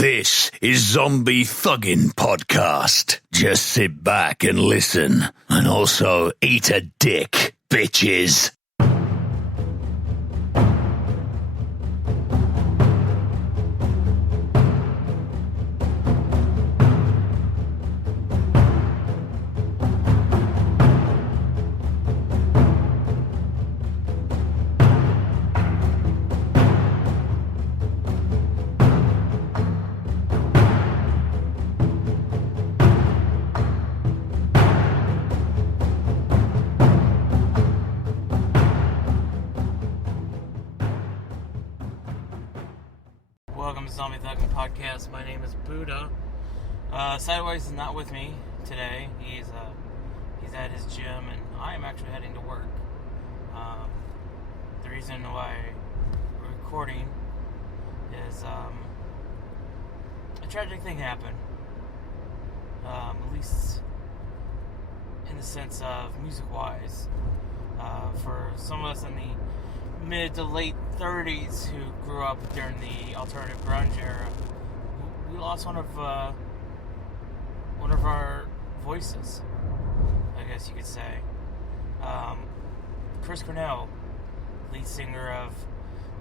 This is Zombie Thuggin' Podcast. Just sit back and listen, and also eat a dick, bitches. Welcome to Zombie Thuggin' Podcast. My name is Buddha. Sideways is not with me today. He's at his gym, and I am actually heading to work. The reason why we're recording is a tragic thing happened. At least in the sense of music-wise. For some of us in the mid to late 30s who grew up during the alternative grunge era, we lost one of our voices, I guess you could say. Chris Cornell, lead singer of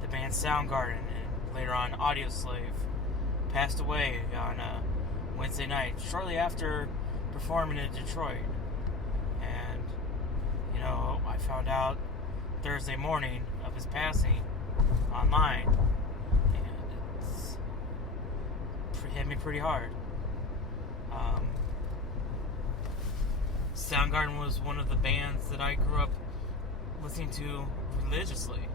the band Soundgarden and later on Audioslave, passed away on Wednesday night, shortly after performing in Detroit. And, I found out Thursday morning of his passing online, and it's hit me pretty hard. Soundgarden was one of the bands that I grew up listening to religiously.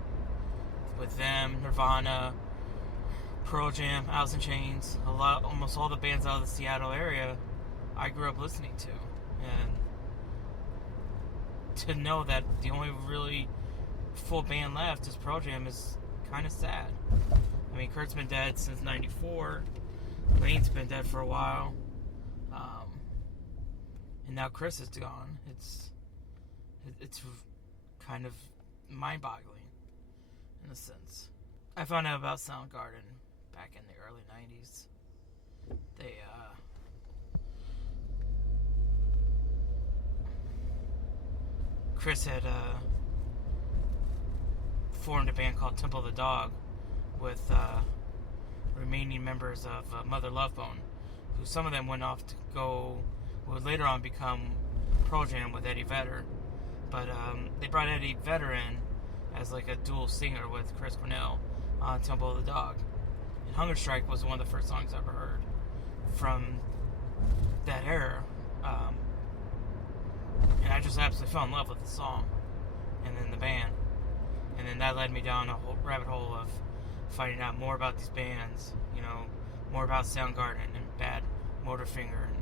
With them, Nirvana, Pearl Jam, Alice in Chains, almost all the bands out of the Seattle area I grew up listening to. And to know that the only really full band left is Pearl Jam is kind of sad. I mean, Kurt's been dead since '94. Lane's been dead for a while. And now Chris is gone. It's kind of mind-boggling in a sense. I found out about Soundgarden back in the early 90s. Chris had formed a band called Temple of the Dog with remaining members of Mother Love Bone, who some of them went off to go, would later on become Pearl Jam with Eddie Vedder. But they brought Eddie Vedder in as like a dual singer with Chris Cornell on Temple of the Dog. And Hunger Strike was one of the first songs I ever heard from that era. And I just absolutely fell in love with the song and then the band. And then that led me down a whole rabbit hole of finding out more about these bands, more about Soundgarden and Bad Motorfinger and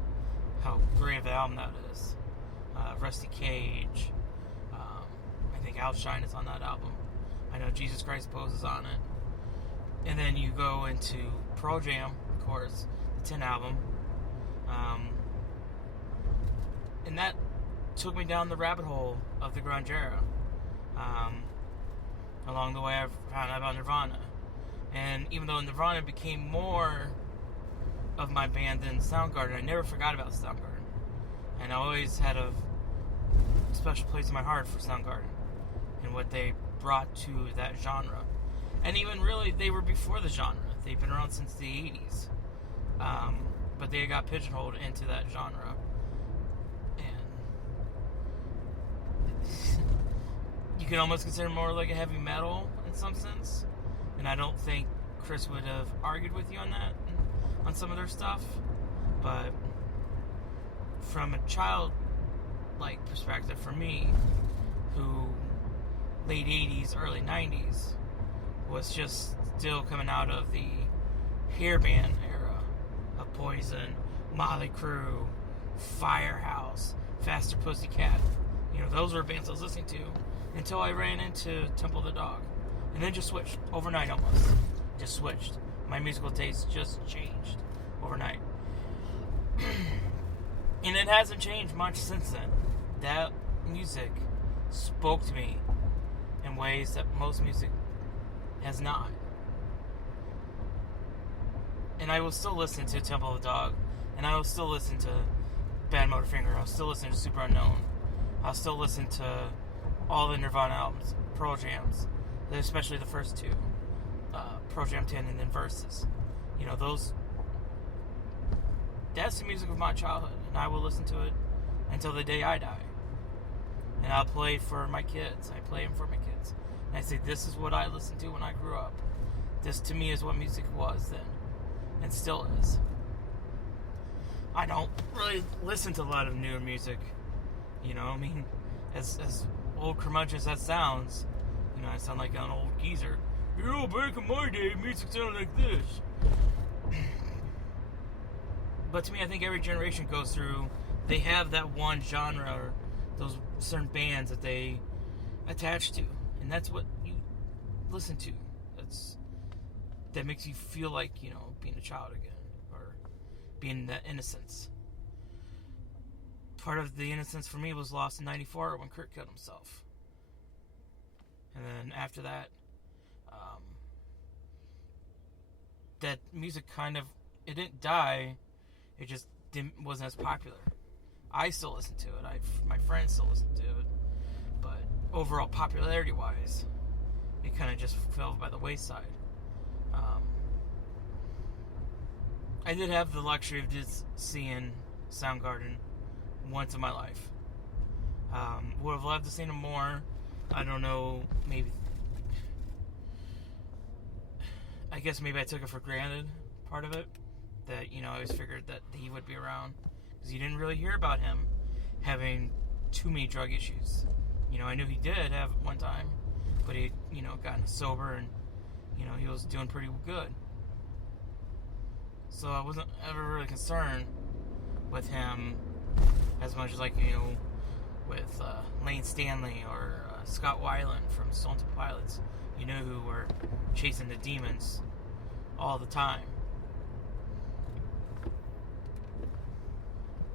how great of an album that is. Rusty Cage. I think Outshine is on that album. I know Jesus Christ Poses on it. And then you go into Pearl Jam, of course, the 10 album. And that took me down the rabbit hole of the grunge era. Along the way, I found out about Nirvana. And even though Nirvana became more of my band than Soundgarden, I never forgot about Soundgarden. And I always had a special place in my heart for Soundgarden and what they brought to that genre. And even really, they were before the genre. They've been around since the 80s. But they got pigeonholed into that genre. You can almost consider more like a heavy metal in some sense, and I don't think Chris would have argued with you on that, on some of their stuff. But from a child-like perspective, for me, who late 80s, early 90s, was just still coming out of the hair band era of Poison, Motley Crue, Firehouse, Faster Pussycat. Those were bands I was listening to until I ran into Temple of the Dog. And then just switched. Overnight almost. Just switched. My musical taste just changed overnight. And it hasn't changed much since then. That music spoke to me in in ways that most music has not. And I will still listen to Temple of the Dog, and I will still listen to Bad Motorfinger. I'll still listen to Super Unknown. I'll still listen to all the Nirvana albums, Pearl Jams, especially the first two, Pearl Jam 10 and then Versus. You know, that's the music of my childhood, and I will listen to it until the day I die. And I'll play for my kids. I play them for my kids. And I say, this is what I listened to when I grew up. This, to me, is what music was then, and still is. I don't really listen to a lot of newer music. You know, I mean, as old curmudgeon as that sounds, you know, I sound like an old geezer. You know, back in my day, music sounded like this. But to me, I think every generation goes through, they have that one genre or those certain bands that they attach to. And that's what you listen to. That makes you feel like, you know, being a child again. Or being that innocence. Part of the innocence for me was lost in 94 when Kurt killed himself. And then after that, that music kind of, it didn't die, it just wasn't as popular. I still listen to it, my friends still listen to it, but overall popularity wise, it kind of just fell by the wayside. I did have the luxury of just seeing Soundgarden once in my life. Would have loved to see them more. I don't know, maybe I guess maybe I took it for granted, part of it, that, you know, I always figured that he would be around, because you didn't really hear about him having too many drug issues. You know, I knew he did have one time, but he, you know, gotten sober, and, you know, he was doing pretty good. So I wasn't ever really concerned with him as much as, like, you know, with Lane Stanley or Scott Weiland from Stone Temple Pilots. You know, who were chasing the demons all the time.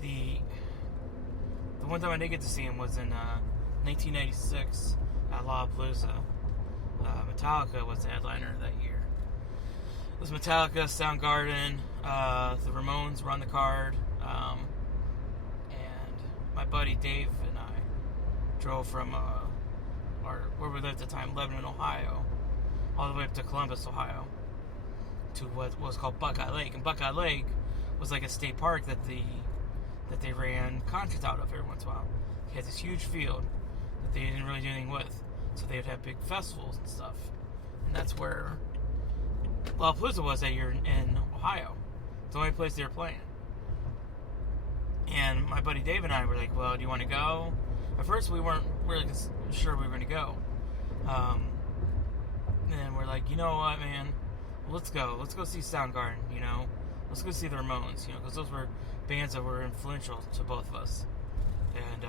The one time I did get to see him was in 1996 at Lollapalooza. Metallica was the headliner that year. It was Metallica, Soundgarden, the Ramones were on the card, and my buddy Dave and I drove from where we lived at the time, Lebanon, Ohio, all the way up to Columbus, Ohio, to what was called Buckeye Lake. And Buckeye Lake was like a state park that they ran concerts out of every once in a while. They had this huge field that they didn't really do anything with, so they would have big festivals and stuff. And that's where Lollapalooza was that year in Ohio. It's the only place they were playing. And my buddy Dave and I were like, well, do you want to go? At first, we weren't really sure we were going to go. And we're like, you know what, man? Let's go. Let's go see Soundgarden, you know? Let's go see the Ramones, you know? Because those were bands that were influential to both of us. And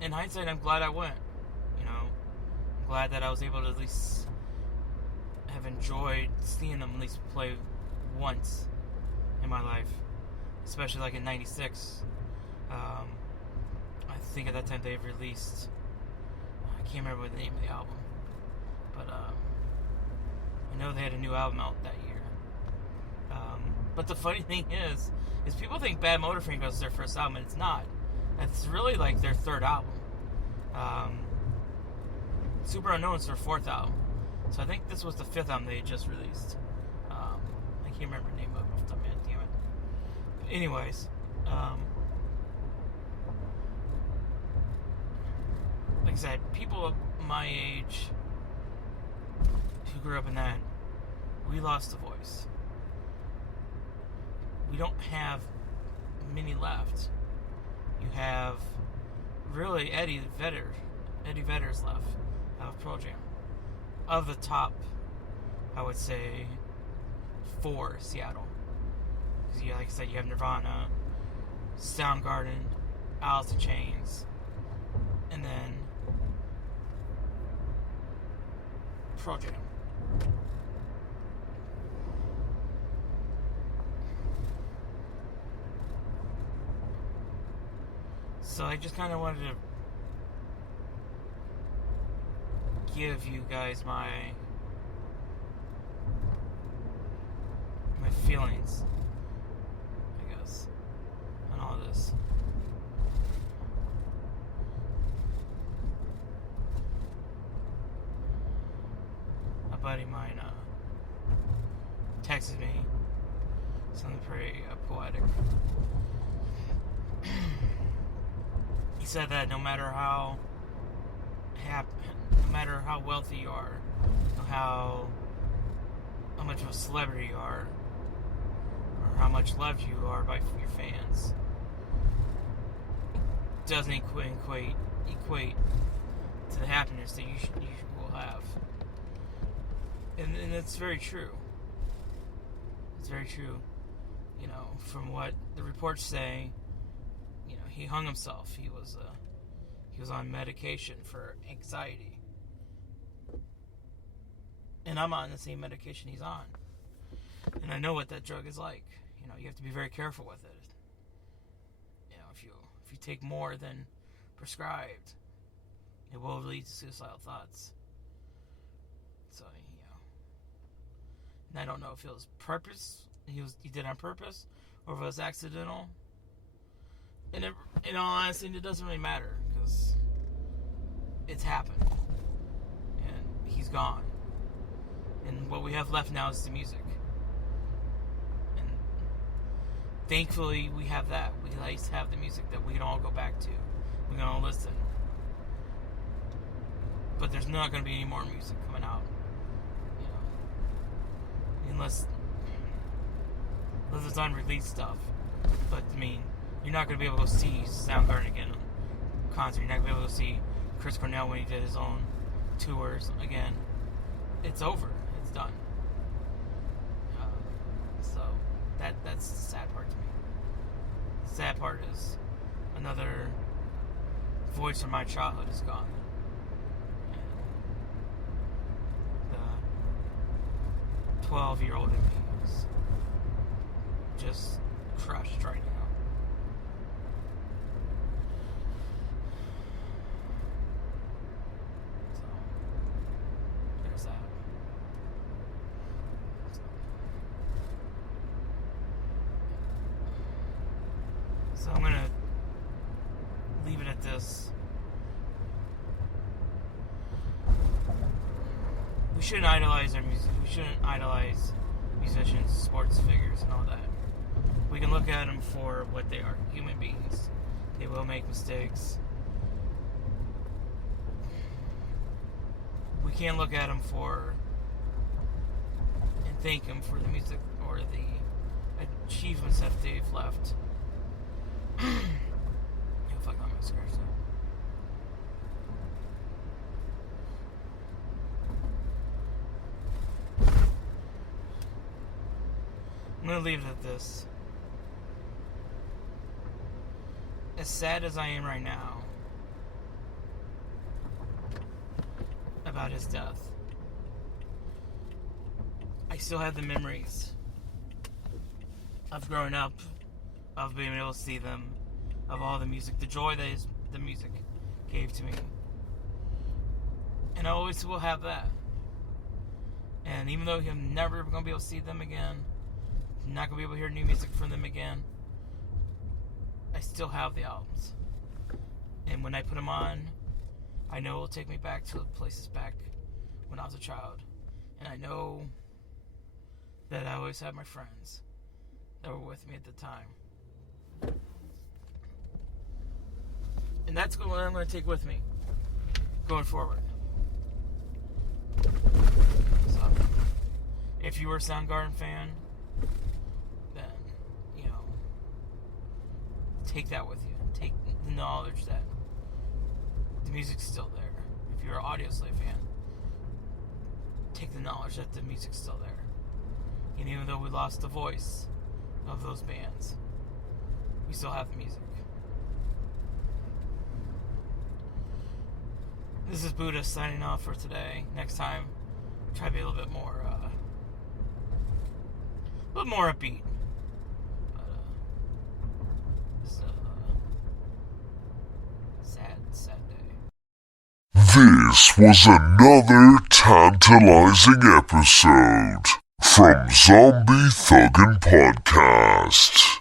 in hindsight, I'm glad I went, you know? I'm glad that I was able to at least have enjoyed seeing them at least play once in my life. Especially like in 96. I think at that time they released, I can't remember what the name of the album, but I know they had a new album out that year. But the funny thing is people think Bad Motorfinger was their first album, and it's not. It's really like their third album. Super Unknown is their fourth album, so I think this was the fifth album they had just released. I can't remember the name of it off the top of my head, damn it. But anyways, like I said, people of my age who grew up in that, we lost the voice. We don't have many left. You have really Eddie Vedder's left out of Pearl Jam. Of the top, I would say 4 Seattle. Because like I said, you have Nirvana, Soundgarden, Alice in Chains, and then Pearl Jam. So I just kind of wanted to give you guys my feelings, I guess, and all this. A buddy of mine texted me something pretty poetic. He said that no matter how wealthy you are, how much of a celebrity you are, or how much loved you are by your fans, it doesn't equate to the happiness that you will have. And it's very true. It's very true. You know, from what the reports say, you know, he hung himself. He was on medication for anxiety. And I'm on the same medication he's on. And I know what that drug is like. You know, you have to be very careful with it. You know, if you take more than prescribed, it will lead to suicidal thoughts. So, you know. And I don't know if it was purpose, he did it on purpose, or if it was accidental. And in all honesty, it doesn't really matter, because it's happened. And he's gone. And what we have left now is the music. And thankfully, we have that. We at least have the music that we can all go back to. We can all listen. But there's not going to be any more music coming out. You know, unless it's unreleased stuff. But, I mean, you're not going to be able to see Soundgarden again on concert. You're not going to be able to see Chris Cornell when he did his own tours again. It's over. It's done. So that's the sad part to me. The sad part is another voice from my childhood is gone. And the 12-year-old in me is just crushed right now. So I'm going to leave it at this. We shouldn't idolize our music. We shouldn't idolize musicians, sports figures, and all that. We can look at them for what they are, human beings. They will make mistakes. We can't look at them and thank them for the music or the achievements that they've left. Fuck, I'm gonna scratch that. I'm gonna leave it at this. As sad as I am right now about his death, I still have the memories of growing up, of being able to see them, of all the music, the joy that the music gave to me. And I always will have that. And even though I'm never going to be able to see them again, I'm not going to be able to hear new music from them again, I still have the albums. And when I put them on, I know it will take me back to the places back when I was a child. And I know that I always had my friends that were with me at the time. And that's what I'm going to take with me going forward. So, if you were a Soundgarden fan, then, you know, take that with you. Take the knowledge that the music's still there. If you're an Audioslave fan, take the knowledge that the music's still there. And even though we lost the voice of those bands, we still have the music. This is Buddha signing off for today. Next time, try to be a little bit more upbeat. But it's a sad day. This was another tantalizing episode. from Zombie Thuggin' Podcast.